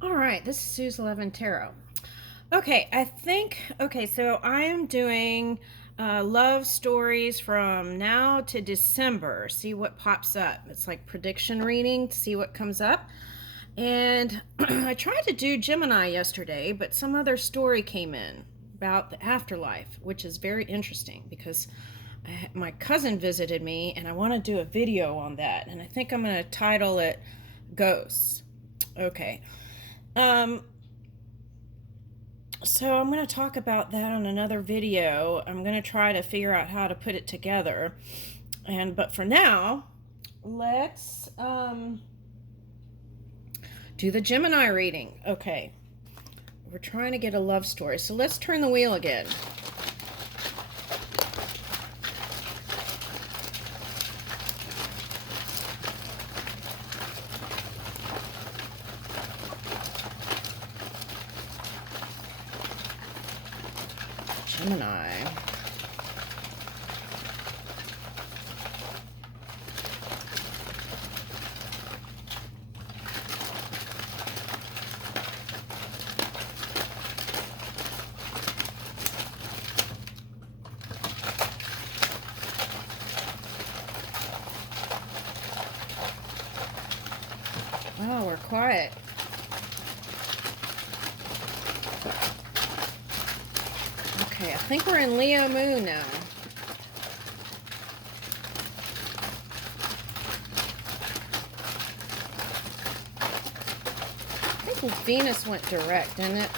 All right, this is Sue's 11 Tarot. Okay, so I am doing love stories from now to December. See what pops up. It's like prediction reading to see what comes up. And I tried to do Gemini yesterday, but some other story came in about the afterlife, which is very interesting because my cousin visited me and I want to do a video on that. And I think I'm going to title it Ghosts. Okay. Um, so I'm going to talk about that on another video. I'm going to try to figure out how to put it together. But for now, let's do the Gemini reading. Okay. We're trying to get a love story. So let's turn the wheel again. Gemini. Oh, we're quiet. Okay, I think we're in Leo moon now. I think Venus went direct, didn't it?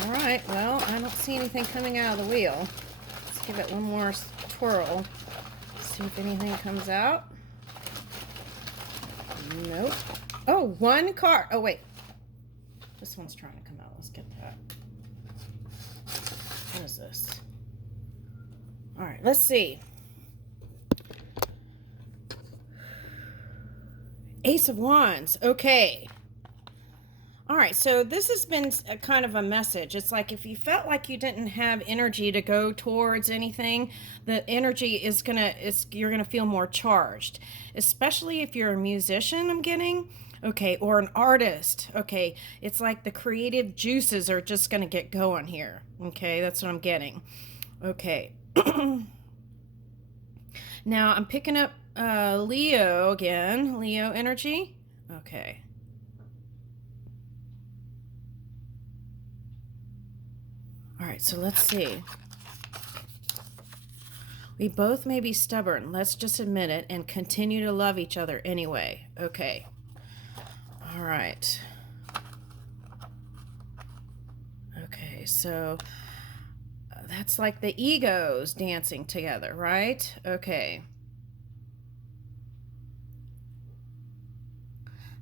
All right, well, I don't see anything coming out of the wheel. Let's give it one more twirl. See if anything comes out. Nope. Oh, one card. Oh, wait. This one's trying to come out. Let's get that. What is this? All right, let's see. Ace of Wands. Okay. All right, so this has been a kind of a message. It's like if you felt like you didn't have energy to go towards anything, the energy is you're gonna feel more charged, especially if you're a musician. I'm getting okay, or an artist. Okay, it's like the creative juices are just gonna get going here. Okay, that's what I'm getting. Okay, now I'm picking up Leo again. Leo energy. Okay. All right, so let's see. We both may be stubborn. Let's just admit it and continue to love each other anyway. Okay. All right. Okay, so that's like the egos dancing together, right? Okay.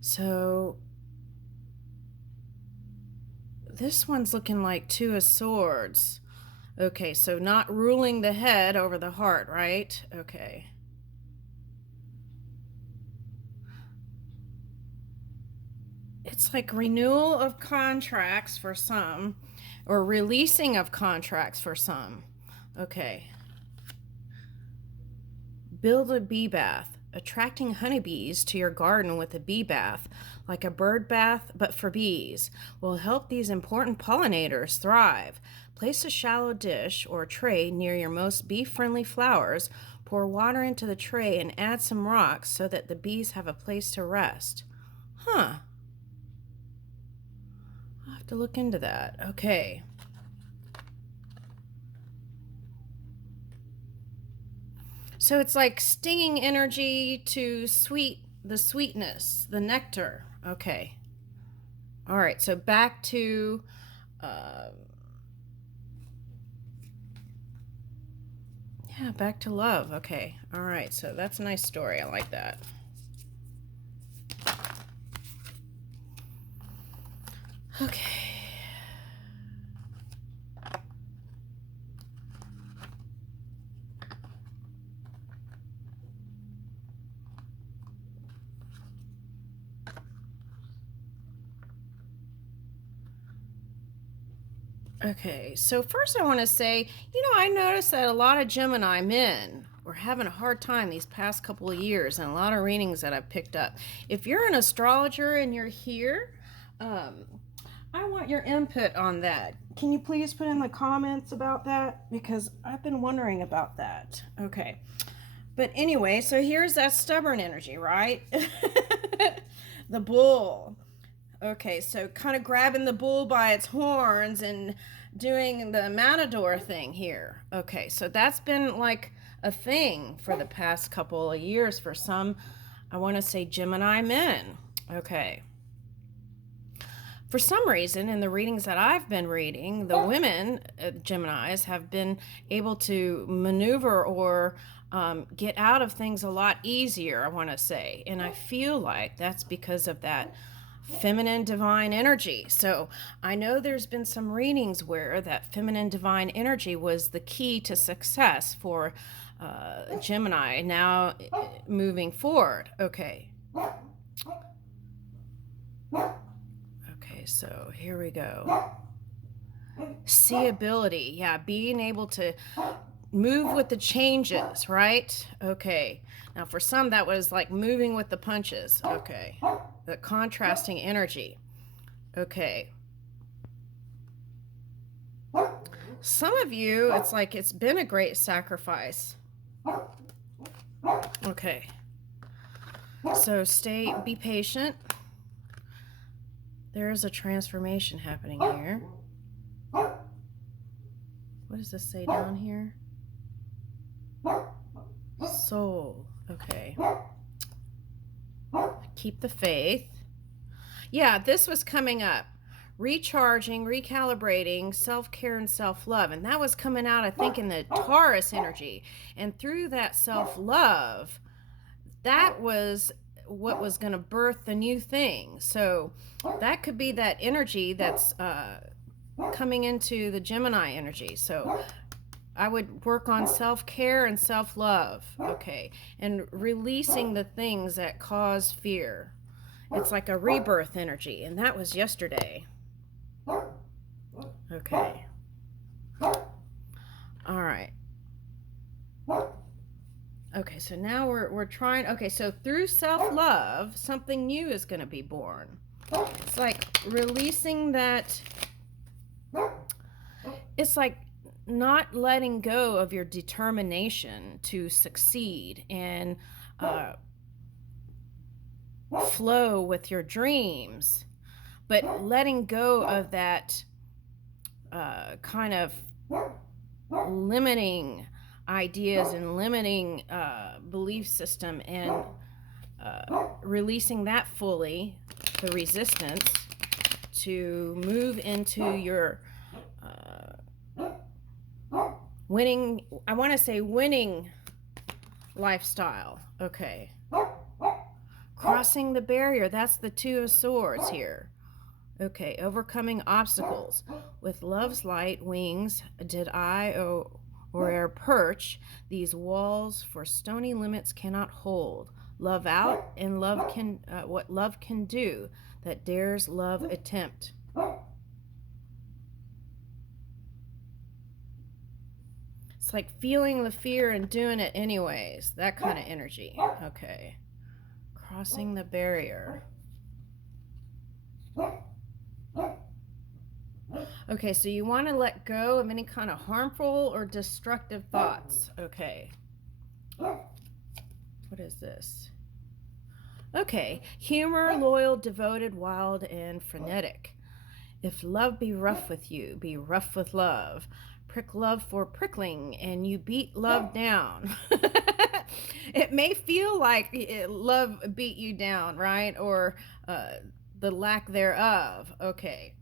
So this one's looking like Two of Swords. Okay, so not ruling the head over the heart, right? Okay. It's like renewal of contracts for some, or releasing of contracts for some. Okay. Build a bee bath. Attracting honeybees to your garden with a bee bath, like a bird bath but for bees, will help these important pollinators thrive. Place a shallow dish or tray near your most bee-friendly flowers. Pour water into the tray and add some rocks so that the bees have a place to rest. Huh. I'll have to look into that. Okay. So it's like stinging energy to the sweetness, the nectar. Okay. All right, so back to back to love. Okay. All right, so that's a nice story. I like that. Okay. Okay, so first I want to say, I noticed that a lot of Gemini men were having a hard time these past couple of years, and a lot of readings that I've picked up. If you're an astrologer and you're here, I want your input on that. Can you please put in the comments about that? Because I've been wondering about that. Okay. But anyway, so here's that stubborn energy, right? The bull. Okay, so kind of grabbing the bull by its horns and doing the matador thing here. Okay, so that's been like a thing for the past couple of years for some, I want to say, Gemini men. Okay. For some reason, in the readings that I've been reading, the women, Geminis, have been able to maneuver or get out of things a lot easier, I want to say. And I feel like that's because of that feminine divine energy. So I know there's been some readings where that feminine divine energy was the key to success for Gemini now moving forward. Okay. Okay, so here we go. Seeability. Yeah, being able to move with the changes, right? Okay. Now for some that was like moving with the punches. Okay. The contrasting energy. Okay. Some of you, it's like it's been a great sacrifice. Okay. So be patient. There is a transformation happening here. What does this say down here? Soul. Okay. Keep the faith. Yeah, this was coming up. Recharging, recalibrating, self-care and self-love. And that was coming out, I think, in the Taurus energy. And through that self-love, that was what was going to birth the new thing. So that could be that energy that's coming into the Gemini energy. So I would work on self-care and self-love, okay, and releasing the things that cause fear. It's like a rebirth energy, and that was yesterday. Okay. All right. Okay, so now we're trying, okay, so through self-love, something new is going to be born. It's like releasing that, it's like not letting go of your determination to succeed and flow with your dreams, but letting go of that kind of limiting ideas and limiting belief system, and releasing that fully, the resistance, to move into your winning, I want to say winning lifestyle. Okay. Crossing the barrier, that's the Two of Swords here. Okay, overcoming obstacles. With love's light wings did I or perch these walls, for stony limits cannot hold. Love out, and love can what love can do, that dares love attempt. It's like feeling the fear and doing it anyways. That kind of energy. Okay. Crossing the barrier. Okay, so you want to let go of any kind of harmful or destructive thoughts. Okay. What is this? Okay. Humor, loyal, devoted, wild, and frenetic. If love be rough with you, be rough with love. Prick love for prickling, and you beat love down. It may feel like love beat you down, right? Or the lack thereof. Okay.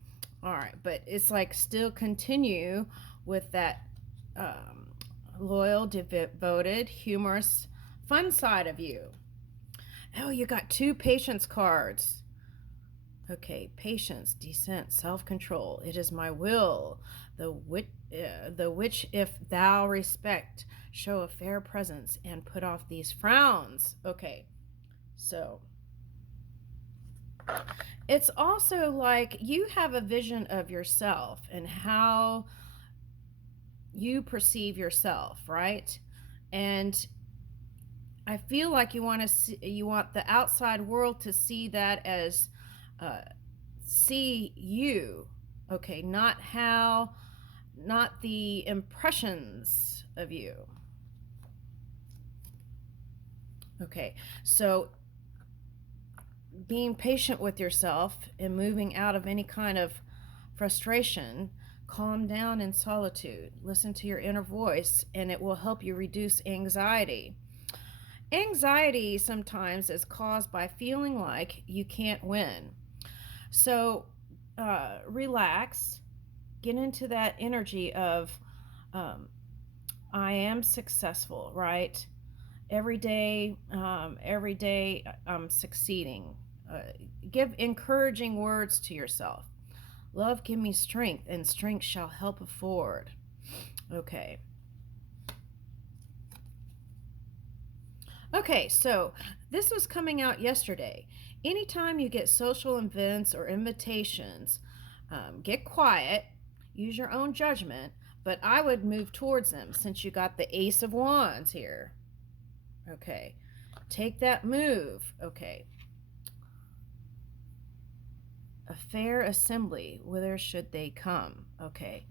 All right. But it's like still continue with that loyal, devoted, humorous, fun side of you. Oh, you got 2 patience cards. Okay, patience, descent, self-control. It is my will, the which if thou respect, show a fair presence and put off these frowns. Okay, so it's also like you have a vision of yourself and how you perceive yourself, right? And I feel like you want to see, you want the outside world to see that as uh, see you. Okay, not the impressions of you. Okay, so being patient with yourself and moving out of any kind of frustration, calm down in solitude. Listen to your inner voice, and it will help you reduce anxiety. Anxiety sometimes is caused by feeling like you can't win. So relax, get into that energy of um, I am successful, right? Every day I'm succeeding. Give encouraging words to yourself. Love, give me strength, and strength shall help afford. Okay. Okay, so this was coming out yesterday. Anytime you get social events or invitations, get quiet, use your own judgment, but I would move towards them since you got the Ace of Wands here. Okay, take that move. Okay, a fair assembly, whither should they come? Okay.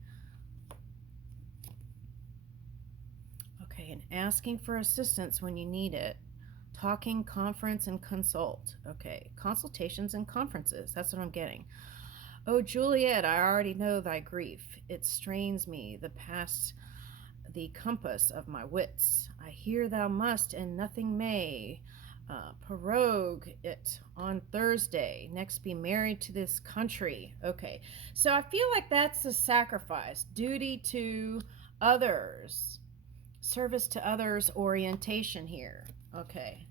Okay, and asking for assistance when you need it. Talking, conference, and consult. Okay, consultations and conferences. That's what I'm getting. Oh, Juliet, I already know thy grief. It strains me, the compass of my wits. I hear thou must, and nothing may. Prorogue it on Thursday. Next, be married to this country. Okay, so I feel like that's a sacrifice, duty to others, service to others orientation here. Okay,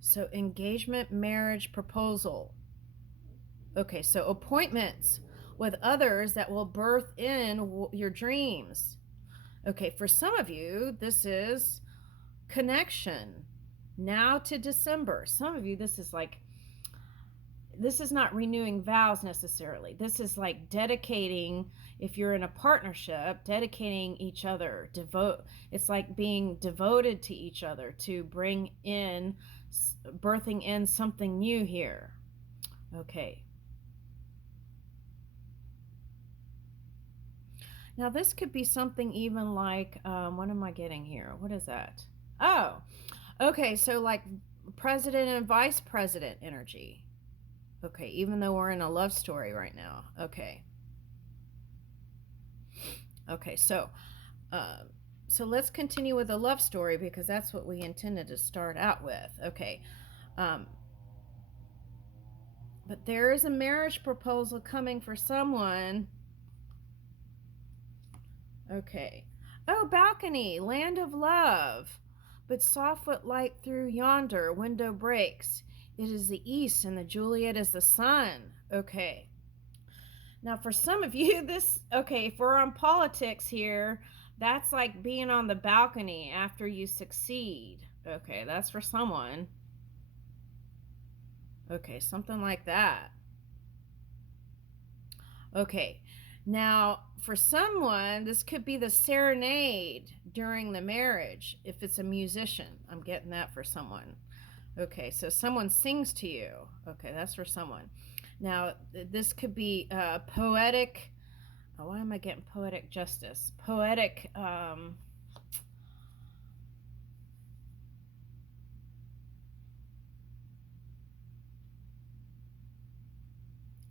so engagement, marriage, proposal. Okay, so appointments with others that will birth in your dreams. Okay, for some of you, this is connection. Now to December. Some of you, this is not renewing vows necessarily. This is like dedicating, if you're in a partnership, dedicating each other. It's like being devoted to each other to birthing in something new here. Okay. Now, this could be something even like, what am I getting here? What is that? Oh, okay. So, like president and vice president energy. Okay, even though we're in a love story right now. Okay. Okay, uh, so let's continue with the love story because that's what we intended to start out with. Okay. Um, but there is a marriage proposal coming for someone. Okay. Oh, balcony, land of love. But soft footlight through yonder window breaks. It is the east, and the Juliet is the sun. Okay. Now, for some of you, if we're on politics here, that's like being on the balcony after you succeed. Okay, that's for someone. Okay, something like that. Okay, now for someone, this could be the serenade during the marriage if it's a musician. I'm getting that for someone. Okay, so someone sings to you. Okay, that's for someone. Now, this could be poetic. Oh, why am I getting poetic justice? Poetic.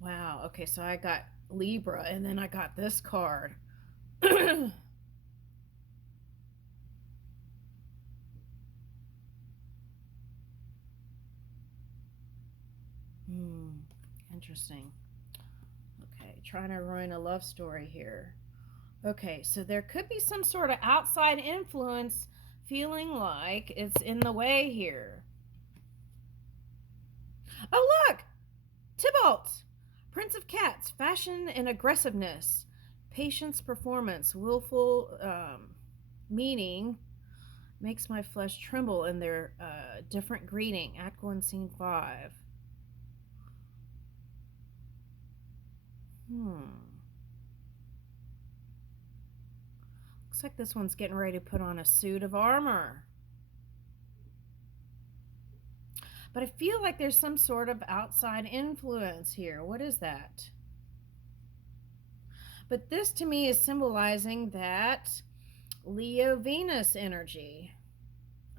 Wow. Okay, so I got Libra, and then I got this card. Hmm. Interesting. Okay, trying to ruin a love story here. Okay, so there could be some sort of outside influence feeling like it's in the way here. Oh, look! Tybalt! Prince of Cats, fashion and aggressiveness, patience, performance, willful meaning makes my flesh tremble in their different greeting. Act 1, Scene 5. Looks like this one's getting ready to put on a suit of armor. But I feel like there's some sort of outside influence here. What is that? But this to me is symbolizing that Leo Venus energy.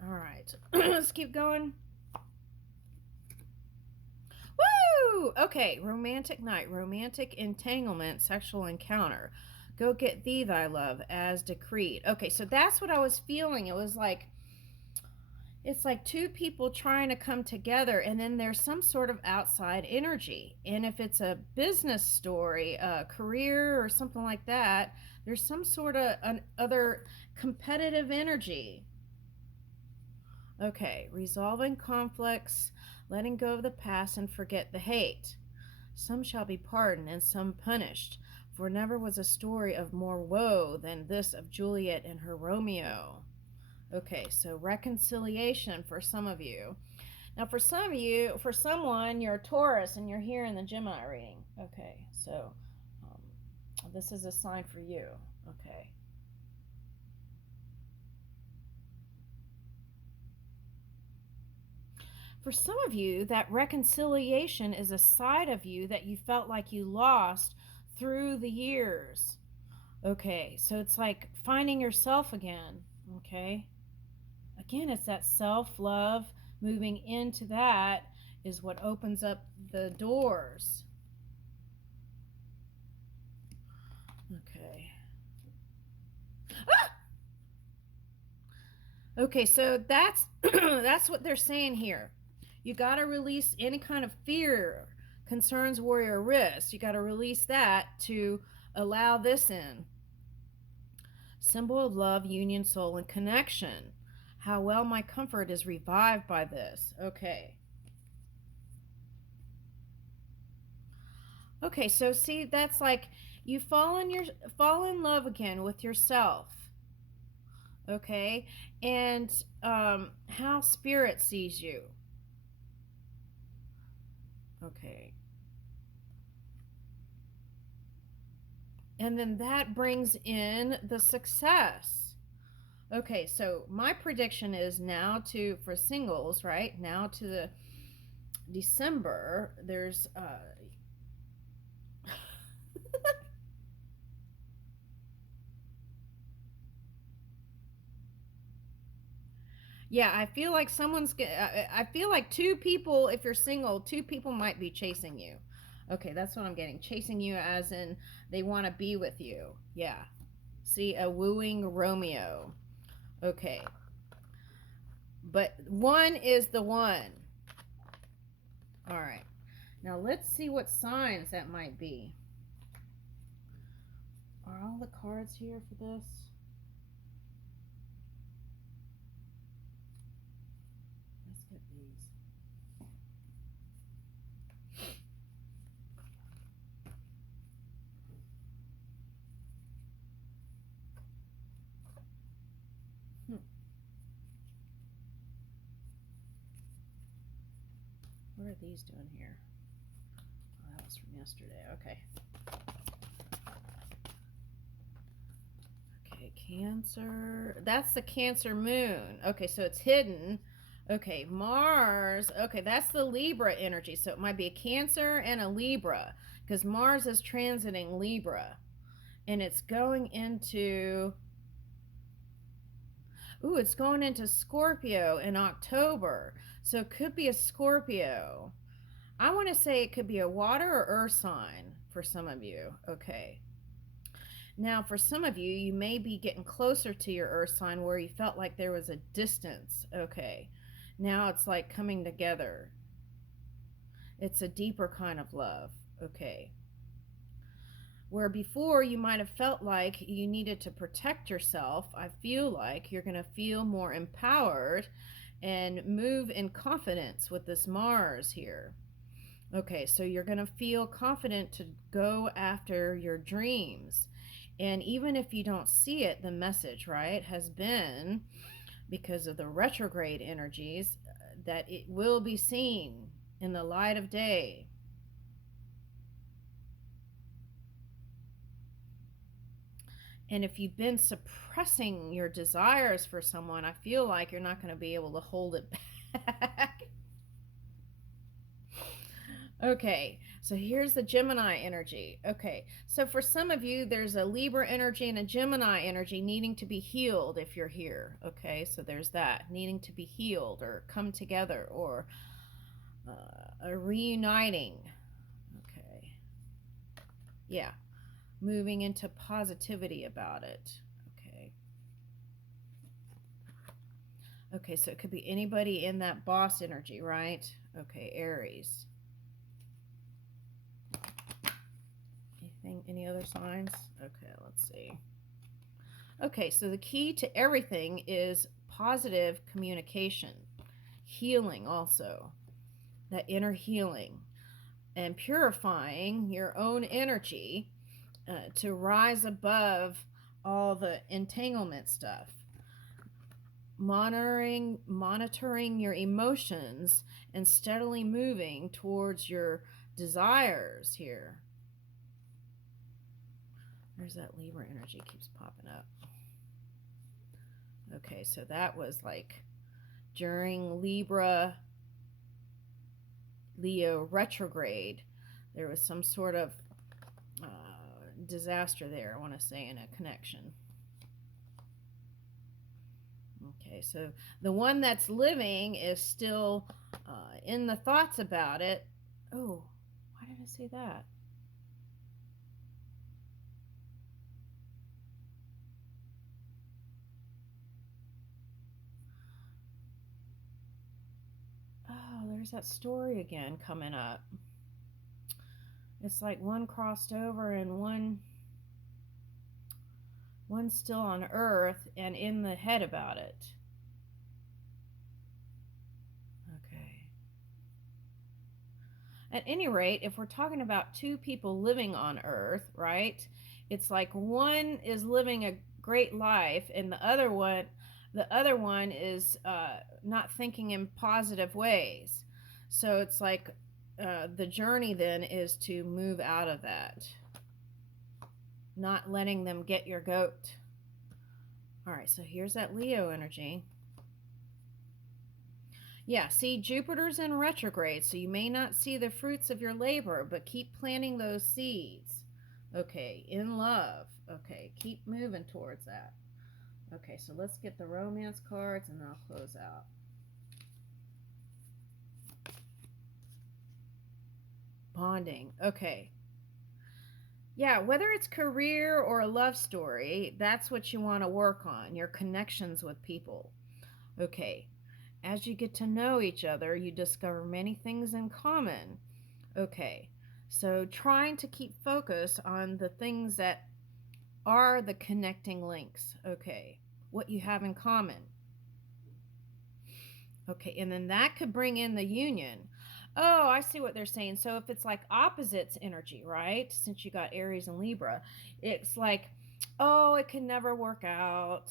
All right, let's keep going. Woo! Okay, romantic night, romantic entanglement, sexual encounter. Go get thee thy love as decreed. Okay, so that's what I was feeling. It was like, it's like two people trying to come together, and then there's some sort of outside energy. And if it's a business story, a career, or something like that, there's some sort of other competitive energy. Okay, resolving conflicts, letting go of the past, and forget the hate. Some shall be pardoned and some punished, for never was a story of more woe than this of Juliet and her Romeo. Okay, so reconciliation for some of you. Now, for some of you, for someone, you're a Taurus and you're here in the Gemini reading. Okay, so this is a sign for you. Okay. For some of you, that reconciliation is a side of you that you felt like you lost through the years. Okay, so it's like finding yourself again. Okay. Again, it's that self love. Moving into that is what opens up the doors. Okay. Ah! Okay, so that's that's what they're saying here. You got to release any kind of fear, concerns, worry, or risk. You got to release that to allow this in. Symbol of love, union, soul, and connection. How well my comfort is revived by this. Okay. Okay, so see, that's like you fall in love again with yourself. Okay, and how spirit sees you. Okay, and then that brings in the success. Okay, so my prediction is now to for singles, right now to the December. There's yeah, I feel like I feel like two people, if you're single, two people might be chasing you. Okay, that's what I'm getting. Chasing you as in they want to be with you. Yeah. See, a wooing Romeo. Okay. But one is the one. All right. Now let's see what signs that might be. Are all the cards here for this? Let's get these. What are these doing here? Oh, that was from yesterday. Okay. Okay, Cancer. That's the Cancer moon. Okay, so it's hidden. Okay, Mars. Okay, that's the Libra energy. So it might be a Cancer and a Libra because Mars is transiting Libra and it's going into. Ooh, it's going into Scorpio in October. So it could be a Scorpio. I want to say it could be a water or earth sign for some of you. Okay. Now, for some of you, you may be getting closer to your earth sign where you felt like there was a distance. Okay. Now it's like coming together. It's a deeper kind of love. Okay. Where before you might have felt like you needed to protect yourself, I feel like you're going to feel more empowered and move in confidence with this Mars here. Okay, so you're going to feel confident to go after your dreams. And even if you don't see it, the message, right, has been because of the retrograde energies that it will be seen in the light of day. And if you've been suppressing your desires for someone, I feel like you're not going to be able to hold it back. Okay, so here's the Gemini energy. Okay, so for some of you, there's a Libra energy and a Gemini energy needing to be healed if you're here. Okay, so there's that needing to be healed or come together or a reuniting. Okay, yeah, moving into positivity about it. Okay. Okay, so it could be anybody in that boss energy, right? Okay, Aries. Anything, any other signs? Okay, let's see. Okay, so the key to everything is positive communication, healing also, that inner healing, and purifying your own energy to rise above all the entanglement stuff. Monitoring your emotions and steadily moving towards your desires here. There's that Libra energy keeps popping up. Okay, so that was like during Leo retrograde, there was some sort of disaster there, I want to say, in a connection. Okay, so the one that's living is still in the thoughts about it. Oh, why did I say that? Oh, there's that story again coming up. It's like one crossed over and one's still on Earth and in the head about it. Okay. At any rate, if we're talking about two people living on Earth, right? It's like one is living a great life and the other one is not thinking in positive ways. So it's like the journey then is to move out of that, not letting them get your goat. All right, so here's that Leo energy. Yeah, see, Jupiter's in retrograde, so you may not see the fruits of your labor, but keep planting those seeds. Okay, in love. Okay, keep moving towards that. Okay, so let's get the romance cards and I'll close out. Bonding. Okay. Yeah, whether it's career or a love story, that's what you want to work on, your connections with people. Okay. As you get to know each other, you discover many things in common. Okay, so trying to keep focus on the things that are the connecting links. Okay, what you have in common. Okay, and then that could bring in the union. Oh, I see what they're saying. So if it's like opposites energy, right? Since you got Aries and Libra, it's like, oh, it can never work out.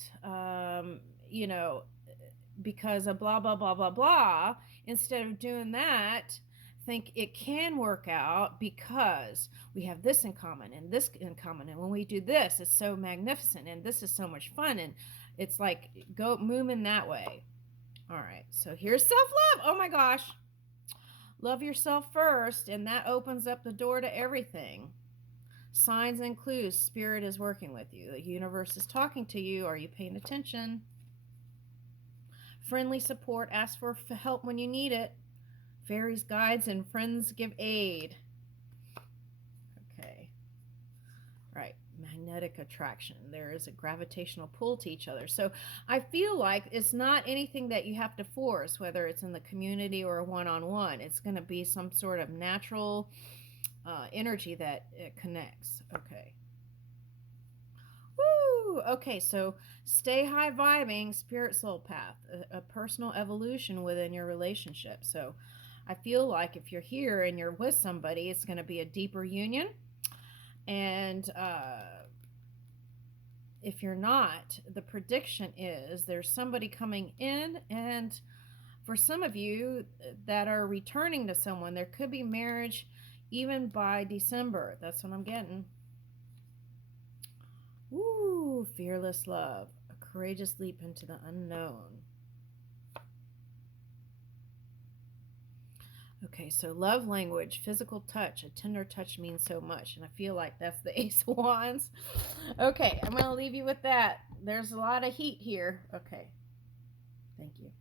Because of blah blah blah blah blah. Instead of doing that, think it can work out because we have this in common and this in common, and when we do this, it's so magnificent and this is so much fun, and it's like go moving that way. All right, so here's self-love. Oh my gosh, love yourself first, and that opens up the door to everything. Signs and clues, spirit is working with you, the universe is talking to you. Are you paying attention? Friendly support, ask for help when you need it. Fairies, guides, and friends give aid. Okay. Right. Magnetic attraction. There is a gravitational pull to each other. So I feel like it's not anything that you have to force, whether it's in the community or a one-on-one. It's going to be some sort of natural energy that it connects. Okay. Woo! Okay, so stay high vibing, spirit soul path, a personal evolution within your relationship. So I feel like if you're here and you're with somebody, it's going to be a deeper union. And if you're not, the prediction is there's somebody coming in, and for some of you that are returning to someone, there could be marriage even by December. That's what I'm getting. Ooh, fearless love, a courageous leap into the unknown. Okay, so love language, physical touch. A tender touch means so much, and I feel like that's the Ace of Wands. Okay, I'm going to leave you with that. There's a lot of heat here. Okay, thank you.